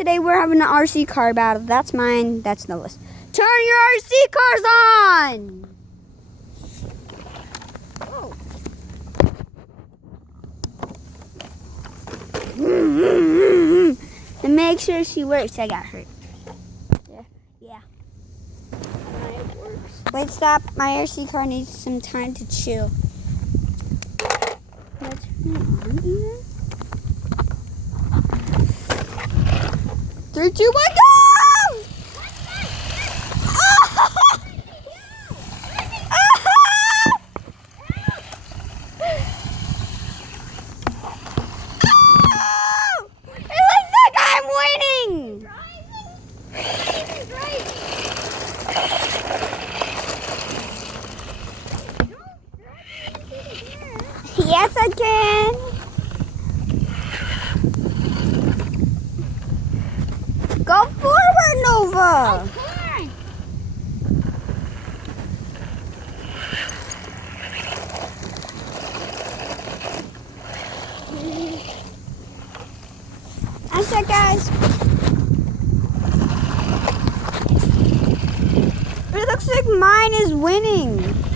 today we're having an RC car battle. That's mine. That's Noah's. Turn your RC cars on! Oh. And make sure she works. I got hurt. Yeah. Wait, stop. My RC car needs some time to chill. Let's turn it on even. 3, 2, 1, go! Yes, I can. Go forward, Nova. Okay. That's it, guys. It looks like mine is winning.